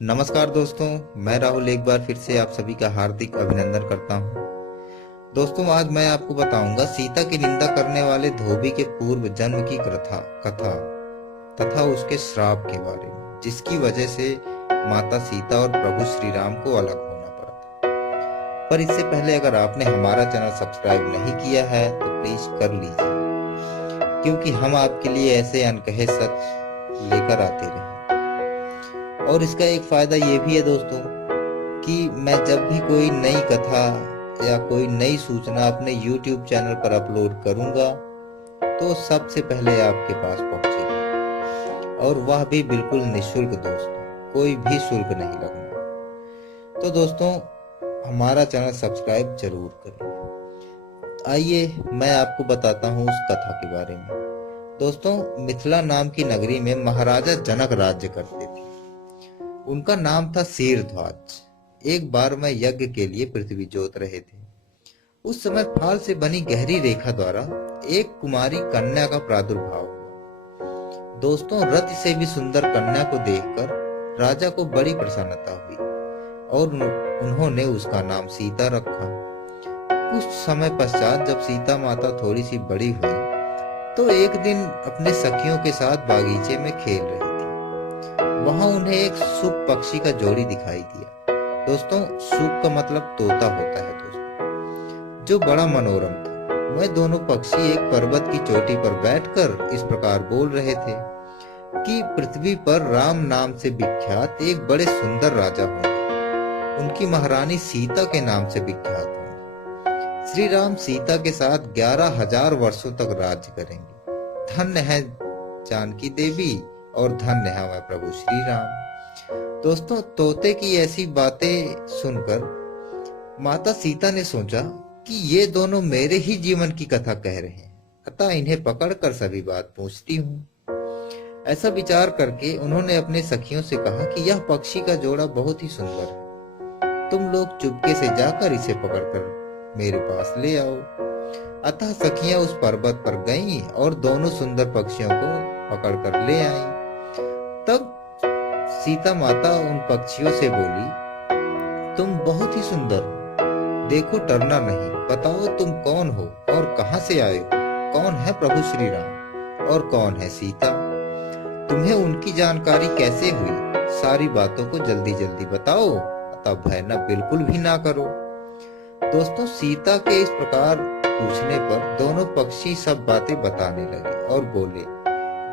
नमस्कार दोस्तों, मैं राहुल एक बार फिर से आप सभी का हार्दिक अभिनंदन करता हूं। दोस्तों, आज मैं आपको बताऊंगा सीता की निंदा करने वाले धोबी के पूर्व जन्म की कथा तथा उसके श्राप के बारे में, जिसकी वजह से माता सीता और प्रभु श्री राम को अलग होना पड़ा था। पर इससे पहले अगर आपने हमारा चैनल सब्सक्राइब नहीं किया है तो प्लीज कर लीजिए, क्योंकि हम आपके लिए ऐसे अनकहे सच लेकर आते रहे। और इसका एक फायदा ये भी है दोस्तों कि मैं जब भी कोई नई कथा या कोई नई सूचना अपने YouTube चैनल पर अपलोड करूंगा तो सबसे पहले आपके पास पहुंचेगी, और वह भी बिल्कुल निःशुल्क दोस्तों, कोई भी शुल्क नहीं लगना। तो दोस्तों, हमारा चैनल सब्सक्राइब जरूर करें। आइए मैं आपको बताता हूँ उस कथा के बारे में। दोस्तों, मिथिला नाम की नगरी में महाराजा जनक राज्य करते थे। उनका नाम था शीरध्वज। एक बार मैं यज्ञ के लिए पृथ्वी जोत रहे थे। उस समय फाल से बनी गहरी रेखा द्वारा एक कुमारी कन्या का प्रादुर्भाव हुआ। दोस्तों, रति से भी सुंदर कन्या को देखकर राजा को बड़ी प्रसन्नता हुई और उन्होंने उसका नाम सीता रखा। कुछ समय पश्चात जब सीता माता थोड़ी सी बड़ी हुई तो एक दिन अपने सखियों के साथ बागीचे में खेल रही थी। वहां उन्हें एक सुक पक्षी का जोड़ी दिखाई दिया। दोस्तों, सुक का मतलब तोता होता है दोस्तों, जो बड़ा मनोरम था। वह दोनों पक्षी एक पर्वत की चोटी पर बैठकर इस प्रकार बोल रहे थे कि पृथ्वी पर राम नाम से विख्यात एक बड़े सुंदर राजा होंगे। उनकी महारानी सीता के नाम से विख्यात होंगे। श्री राम सीता के साथ 11,000 वर्षों तक राज्य करेंगे। धन्य है जानकी देवी और धन्य है वह प्रभु श्री राम। दोस्तों, तोते की ऐसी बातें सुनकर माता सीता ने सोचा कि ये दोनों मेरे ही जीवन की कथा कह रहे हैं, अतः इन्हें पकड़कर सभी बात पूछती हूँ। ऐसा विचार करके उन्होंने अपने सखियों से कहा कि यह पक्षी का जोड़ा बहुत ही सुंदर है, तुम लोग चुपके से जाकर इसे पकड़कर मेरे पास ले आओ। अतः सखियां उस पर्वत पर गईं और दोनों सुंदर पक्षियों को पकड़कर ले आईं। तब सीता माता उन पक्षियों से बोली, तुम बहुत ही सुंदर हो, देखो डरना नहीं, बताओ तुम कौन हो और कहां से आए हो, कौन है प्रभु श्री राम और कौन है सीता, तुम्हें उनकी जानकारी कैसे हुई, सारी बातों को जल्दी जल्दी बताओ, अतः भय न बिल्कुल भी ना करो। दोस्तों, सीता के इस प्रकार पूछने पर दोनों पक्षी सब बातें बताने लगे और बोले,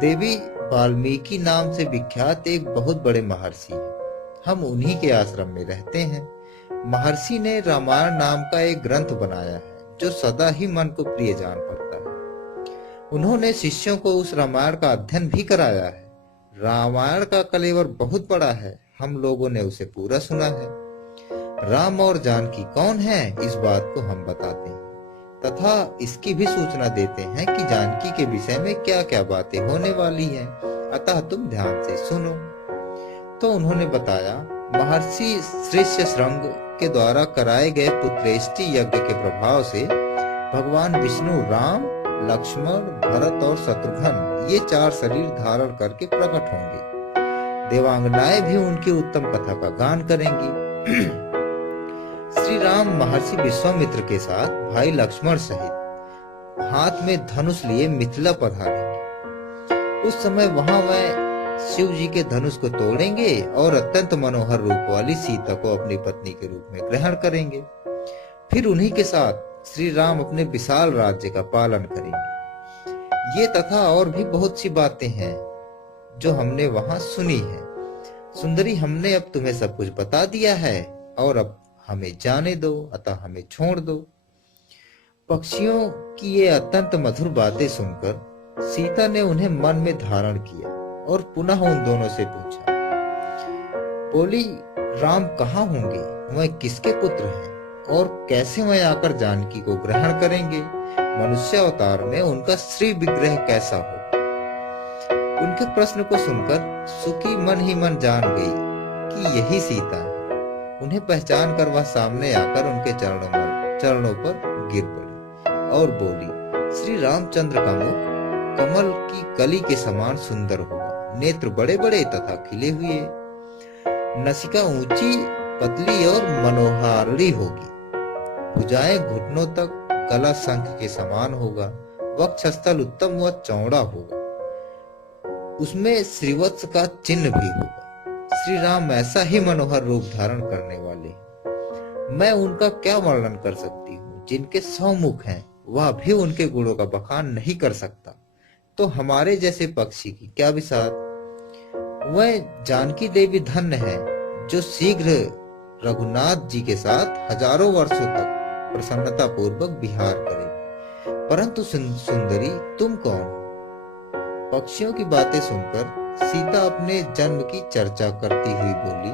देवी, वाल्मीकि नाम से विख्यात एक बहुत बड़े महर्षि हैं। हम उन्हीं के आश्रम में रहते हैं। महर्षि ने रामायण नाम का एक ग्रंथ बनाया है जो सदा ही मन को प्रिय जान पड़ता है। उन्होंने शिष्यों को उस रामायण का अध्ययन भी कराया है। रामायण का कलेवर बहुत बड़ा है, हम लोगों ने उसे पूरा सुना है। राम और जानकी कौन है, इस बात को हम बताते हैं तथा इसकी भी सूचना देते हैं कि जानकी के विषय में क्या क्या बातें होने वाली हैं, अतः तुम ध्यान से सुनो। तो उन्होंने बताया, महर्षि श्रृंग के द्वारा कराए गए पुत्रेष्टि यज्ञ के प्रभाव से भगवान विष्णु राम, लक्ष्मण, भरत और शत्रुघ्न ये 4 शरीर धारण करके प्रकट होंगे। देवांगनाएं भी उनकी उत्तम कथा का गान करेंगी। श्री राम महर्षि विश्वामित्र के साथ भाई लक्ष्मण सहित हाथ में धनुष लिए मिथिला पधारेंगे। उस समय वहां वह शिव जी के धनुष को तोड़ेंगे और अत्यंत मनोहर रूप वाली सीता को अपनी पत्नी के रूप में ग्रहण करेंगे। फिर उन्हीं के साथ श्री राम अपने विशाल राज्य का पालन करेंगे। ये तथा और भी बहुत सी बातें हैं जो हमने वहां सुनी है। सुंदरी, हमने अब तुम्हें सब कुछ बता दिया है और अब हमें जाने दो, अतः हमें छोड़ दो। पक्षियों की ये अत्यंत मधुर बातें सुनकर सीता ने उन्हें मन में धारण किया और पुनः उन दोनों से पूछा, बोली, राम कहाँ होंगे, वह किसके पुत्र हैं और कैसे वह आकर जानकी को ग्रहण करेंगे, मनुष्य अवतार में उनका श्री विग्रह कैसा हो। उनके प्रश्न को सुनकर सुकी मन ही मन जान गई कि यही सीता है। उन्हें पहचान कर वह सामने आकर उनके चरणों पर गिर पड़ी और बोली, श्री रामचंद्र का मुख कमल की कली के समान सुंदर होगा, नेत्र बड़े बड़े तथा खिले हुए, नसिका ऊंची, पतली और मनोहारी होगी। भुजाएं घुटनों तक, गला शंख के समान होगा। वक्षस्थल उत्तम व चौड़ा होगा, उसमें श्रीवत्स का चिन्ह भी होगा। श्री राम ऐसा ही मनोहर रूप धारण करने वाले हैं। मैं उनका क्या वर्णन कर सकती हूँ। जिनके 100 मुख हैं वह भी उनके गुणों का बखान नहीं कर सकता, तो हमारे जैसे पक्षी की क्या विसार। वह जानकी देवी धन्य है जो शीघ्र रघुनाथ जी के साथ हजारों वर्षों तक प्रसन्नता पूर्वक विहार करे। परंतु सुंदरी तुम कौन हो? पक्षियों की बातें सुनकर सीता अपने जन्म की चर्चा करती हुई बोली,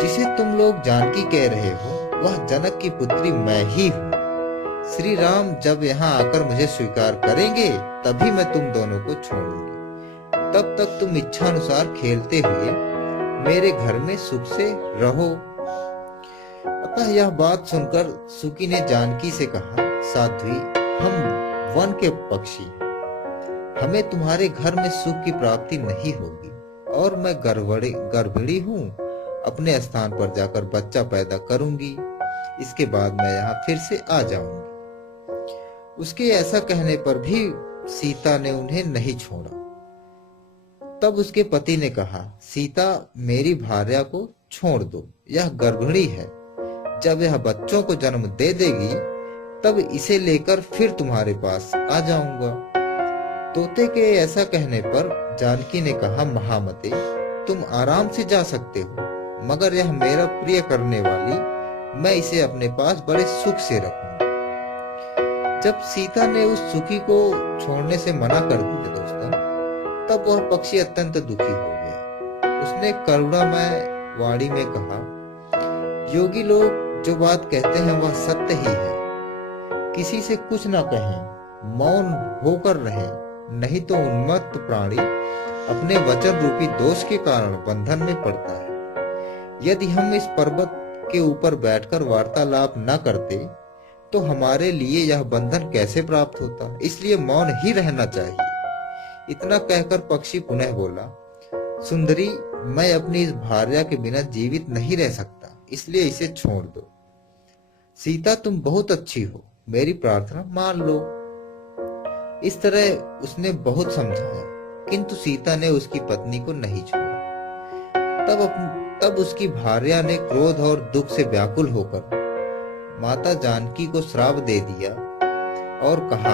जिसे तुम लोग जानकी कह रहे हो वह जनक की पुत्री मैं ही हूँ। श्री राम जब यहाँ आकर मुझे स्वीकार करेंगे तभी मैं तुम दोनों को छोड़ूंगी। तब तक तुम इच्छानुसार खेलते हुए मेरे घर में सुख से रहो। अतः यह बात सुनकर सुकी ने जानकी से कहा, साध्वी हम वन के पक्षी हैं, हमें तुम्हारे घर में सुख की प्राप्ति नहीं होगी, और मैं गर्भिणी हूँ, अपने स्थान पर जाकर बच्चा पैदा करूंगी, इसके बाद मैं यहाँ फिर से आ जाऊंगी। उसके ऐसा कहने पर भी सीता ने उन्हें नहीं छोड़ा। तब उसके पति ने कहा, सीता मेरी भार्या को छोड़ दो, यह गर्भिणी है, जब यह बच्चों को जन्म दे देगी तब इसे लेकर फिर तुम्हारे पास आ जाऊंगा। तोते के ऐसा कहने पर जानकी ने कहा, महामते तुम आराम से जा सकते हो, मगर यह मेरा प्रिय करने वाली, मैं इसे अपने पास बड़े सुख से रखूंगा। जब सीता ने उस सुखी को छोड़ने से मना कर दिया दोस्तों, तब वह पक्षी अत्यंत दुखी हो गया। उसने करुणामय वाणी में कहा, योगी लोग जो बात कहते हैं वह सत्य ही है। किसी से कुछ न कहें, मौन होकर रहें, नहीं तो उन्मत्त प्राणी अपने वचन रूपी दोष के कारण बंधन में पड़ता है। यदि हम इस पर्वत के ऊपर बैठकर वार्तालाप न करते तो हमारे लिए यह बंधन कैसे प्राप्त होता, इसलिए मौन ही रहना चाहिए। इतना कहकर पक्षी पुनः बोला, सुंदरी मैं अपनी इस भार्या के बिना जीवित नहीं रह सकता, इसलिए इसे छोड़ दो। सीता तुम बहुत अच्छी हो, मेरी प्रार्थना मान लो। इस तरह उसने बहुत समझाया, किंतु सीता ने उसकी पत्नी को नहीं छोड़ा। तब उसकी भार्या ने क्रोध और दुख से व्याकुल होकर माता जानकी को श्राप दे दिया और कहा,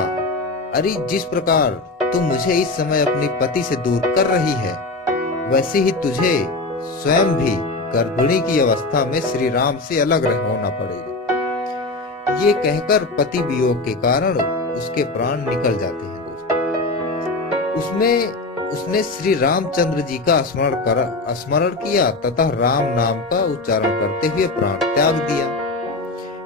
अरे जिस प्रकार तुम मुझे इस समय अपने पति से दूर कर रही है, वैसे ही तुझे स्वयं भी गर्भिणी की अवस्था में श्री राम से अलग होना पड़ेगा। ये कहकर पति वियोग के कारण उसके प्राण निकल जाते हैं दोस्तों। उसने श्री रामचंद्र जी का स्मरण किया तथा राम नाम का उच्चारण करते हुए प्राण त्याग दिया।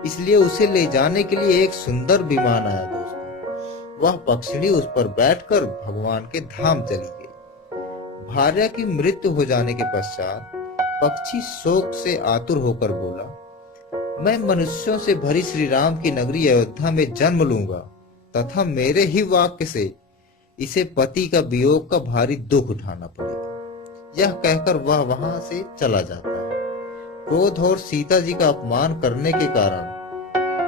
इसलिए उसे ले जाने के लिए एक सुंदर विमान आया दोस्तों। वह पक्षिणी उस पर बैठकर भगवान के धाम चली गई। भार्या की मृत्यु हो जाने के पश्चात पक्षी शोक से आतुर होकर बोला, मैं मनुष्यों से भरी श्री राम की नगरी अयोध्या में जन्म लूंगा तथा मेरे ही वाक्य से इसे पति का वियोग का भारी दुख उठाना पड़ेगा। यह कहकर वह वहां से चला जाता है। क्रोध और सीता जी का अपमान करने के कारण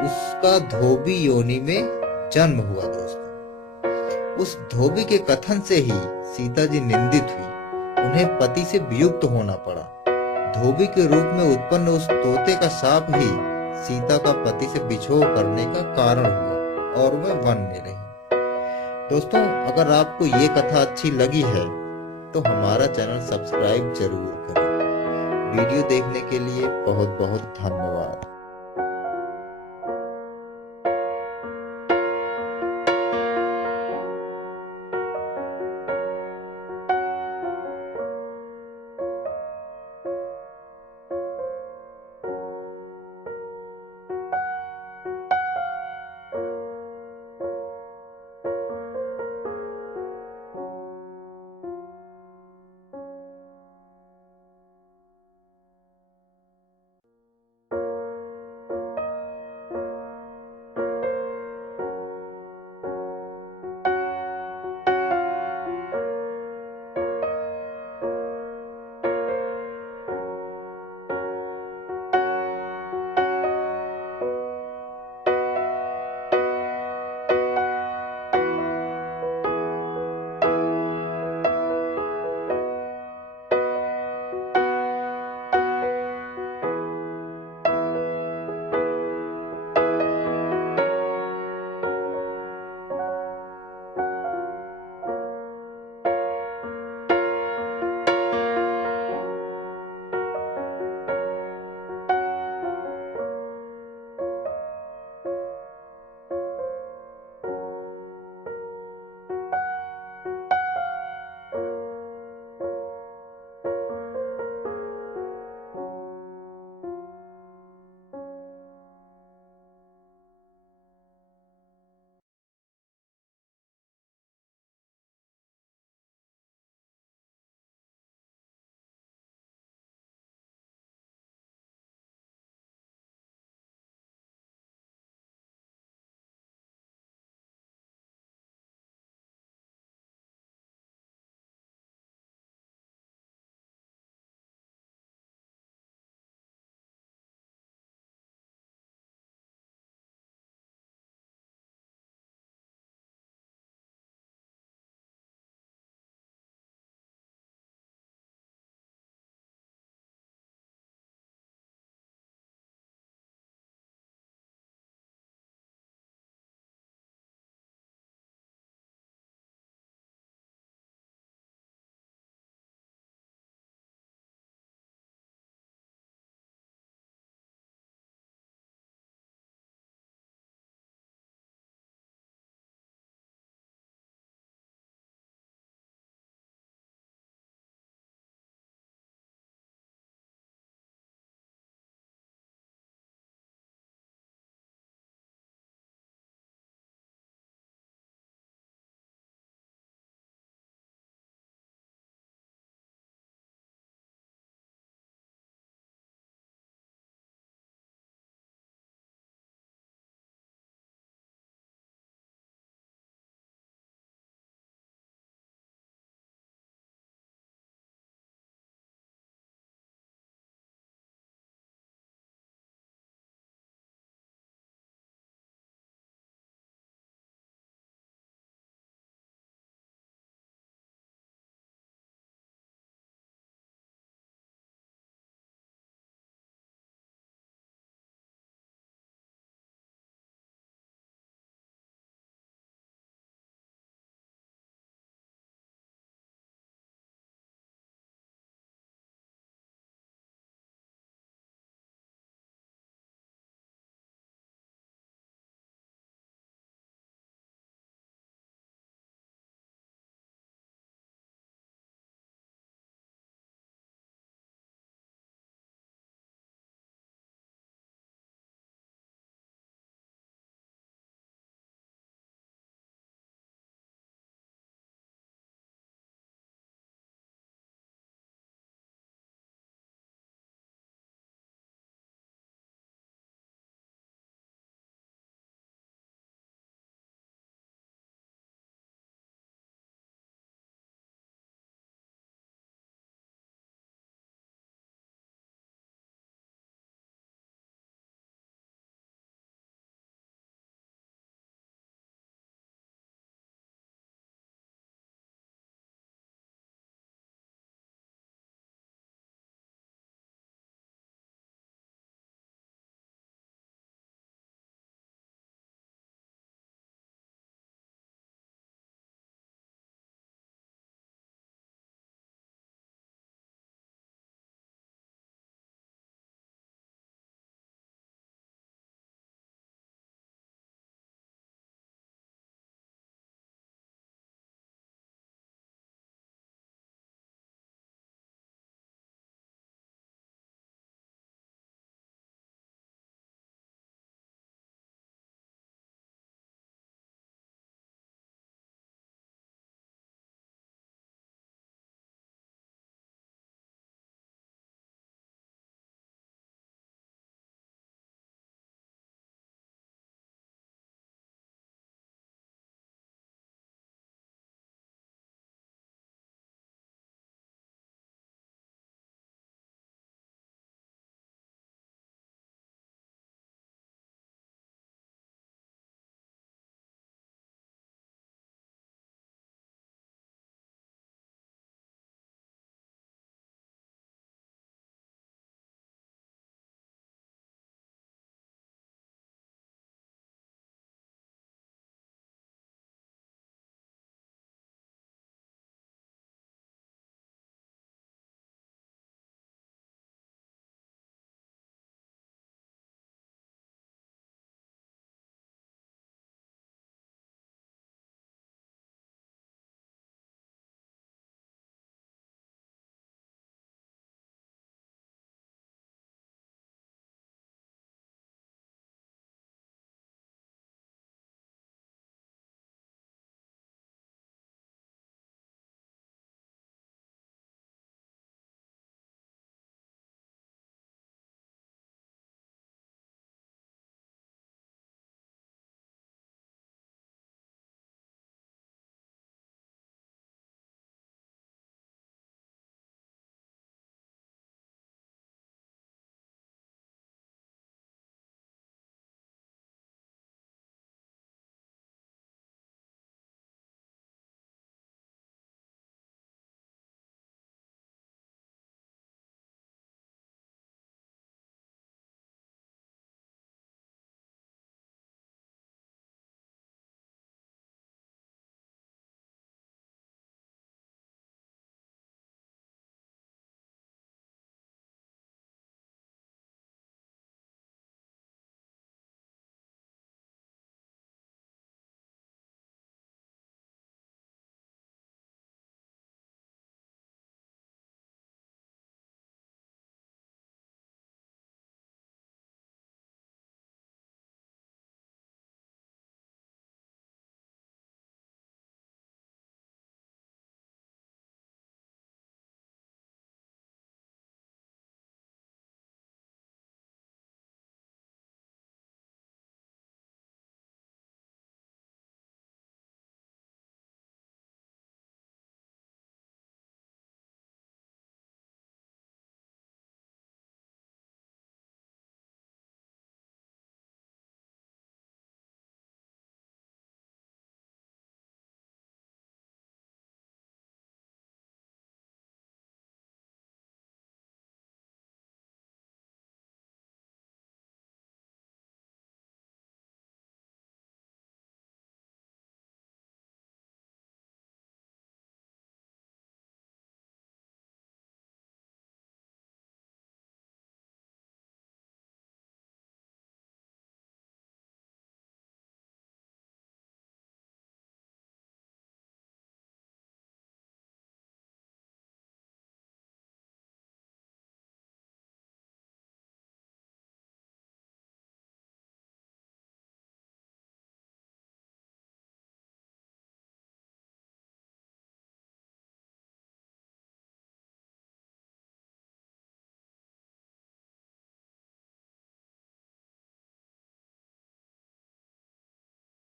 उसका धोबी योनि में जन्म हुआ दोस्तों। उस धोबी के कथन से ही सीता जी निंदित हुई, उन्हें पति से वियुक्त होना पड़ा। धोबी के रूप में उत्पन्न उस तोते का शाप ही सीता का पति से बिछोह करने का कारण हुआ और वह वन में रही। दोस्तों अगर आपको ये कथा अच्छी लगी है तो हमारा चैनल सब्सक्राइब जरूर करें। वीडियो देखने के लिए बहुत बहुत धन्यवाद।